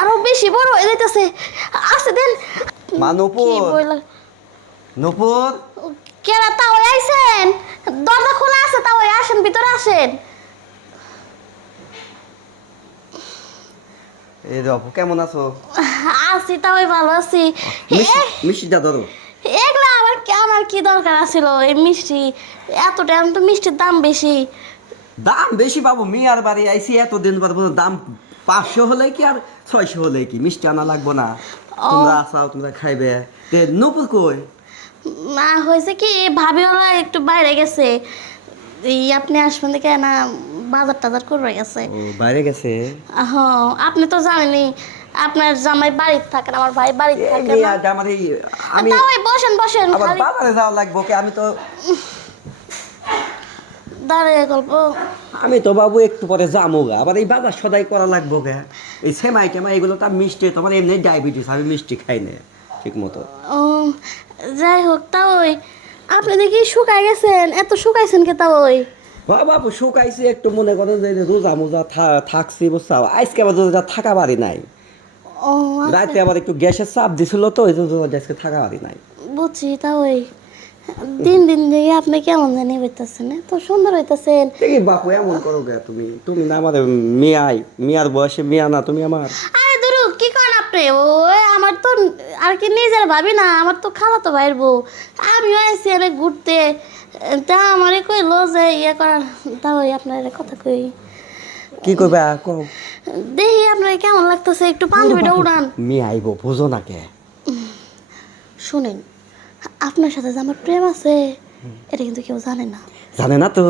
আরো বেশি বড় হয়ে যাইতেছে। আসতে দেন। মা নূপুর, নূপুর, কেরা তাও আইছেন? দরজা খোলা আছে, তাও আসেন, ভিতরে আসেন। এই বাবু কেমন আছো? আছি, তাও ভালো আছি। মিষ্টিটা ধরো। এগুলা আমার কি দরকার আছিল এই মিষ্টি? এত টাইম তো মিষ্টির দাম বেশি। দাম বেশি পাবো, মিয়ার বাড়ি আইসি এতদিন পর দাম 500 হলে কি আর 600 হলে কি মিষ্টি আনা লাগবো না? তোমরা আসাও, তোমরা খাইবে। তে নূপুর কই? না হয়েছে কি, ভাবি ওরা একটু বাইরে গেছে। এই আপনি আসবেন দেখে না, বাজার টাজার করবে গেছে। ও বাইরে গেছে। হ্যাঁ, আপনি তো জানেনই আপনার জামাই বাড়িতে থাকেন, আমার ভাই বাড়িতে থাকে না। আমার এই আমি তাও বসেন বসেন, আবার খালি বাজারে যাওয়া লাগবো কি? আমি তো দাঁড়িয়ে গল্প। আমি তো বাবু একটু পরে যাবো গা, আবার এই বাজার সদাই করা লাগবো গা। এই সেমাই টেমাই এগুলো তো মিষ্টি, তোমার এমনি ডায়াবেটিস, আমি মিষ্টি খাই না ঠিক মতো। ও যাই হোক, তাও আপনি দেখি শুকাই গেছেন, এত শুকাইছেন কে? তাও বাবু শুকাইছি একটু, মনে করেন যে রোজা মোজা থাকছি বুঝছাও, আজকে আবার রোজা থাকা পারি নাই। ও আচ্ছা। রাতে আবার একটু গ্যাসের চাপ দিছিল তো, এই জন্য আজকে থাকা পারি নাই। বুঝছি, তাও দিন দিন যে আপনি কেমন জানি হইতেছেন, এত সুন্দর হইতেছেন। দেখি বাপু এমন করো গে, তুমি তুমি না আমার মিয়ার বয়সে মিয়া না তুমি আমার। আরে দুরু, কি করেন আপনি? ওই আমার তো আর কি নিজের ভাবি না, আমার তো খালাতো ভাইয়ের বউ। আমিও আইসি আরে ঘুরতে, তা আমারে কইলো যে ইয়ে করার, তাও আপনার কথা কই। কি করবে কও? দেখি আপনার কেমন লাগতেছে, একটু পাঞ্জাবিটা উড়ান। মিয়া আইবো বুঝো না কে? শুনেন, আপনার সাথে যে আমার প্রেম আছে, এটা কিন্তু কেউ জানে না। জানে না তো?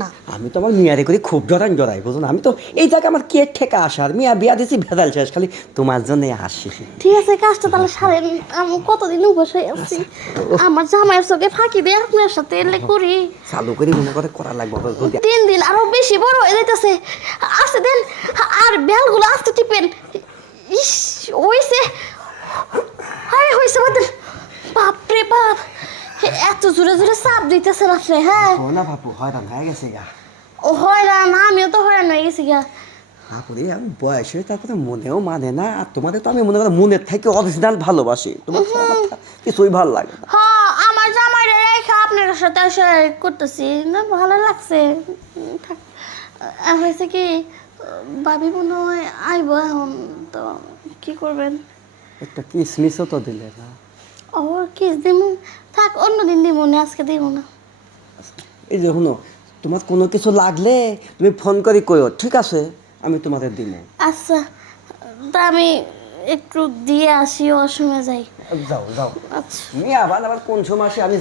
না। আমি তো আমার মিয়ারে করি খুব জড়াই বুঝো না। আমি তো এই জায়গায় আমার কে ঠেকা আসার, মিয়া বিয়া দিছি ভেদাল শেষ, খালি তোমার জন্য আসি। ঠিক আছে, কাজটা তাহলে সারেন। আমি কতদিন বসে আছি, আমার জামাইয়ের চোখে ফাঁকি দিয়ে আপনার সাথে এলে করি। চালু করি মনে করে করা লাগবে। দিন দিন আরো বেশি বড় হয়ে যাইতেছে। আসতে দেন, আর বেলগুলো আস্তে টিপেন। ইস হইছে, আরে হইছে বাদ। বাপরে বাপ, এত জোরে জোরে চাপ দিতেছেন আপনি। হ্যাঁ না বাপু হয়রান হয়ে গেছে গা। ও হয়রান, আমিও তো হয়রান হয়ে গেছি গা। তারপরে আমি বয়স হয়ে তারপরে মনেও মানে না, আর তোমাদের তো আমি মনে করি মনের থেকে অরিজিনাল ভালোবাসি, তোমার কিছুই ভালো লাগে না। হ্যাঁ, আমার জামাইরে রেখে আপনার সাথে শেয়ার করতেছি না, ভালো লাগছে। থাক। হয়েছে কি, ভাবি মনে হয় আইব এখন, তো কি করবেন? একটা কিসমিসও তো দিলে না। ও কিস দিব, থাক অন্যদিন দিব না, আজকে দিব না। এই যে শুনো, তোমার কোনো কিছু লাগলে তুমি ফোন করে কইও, ঠিক আছে? আমি তোমাদের দিব। আচ্ছা, তা আমি একটু দিয়ে আসি, অসময়ে যাই। যাও যাও। আচ্ছা। মিয়া আবার কোন সময় আসে আমি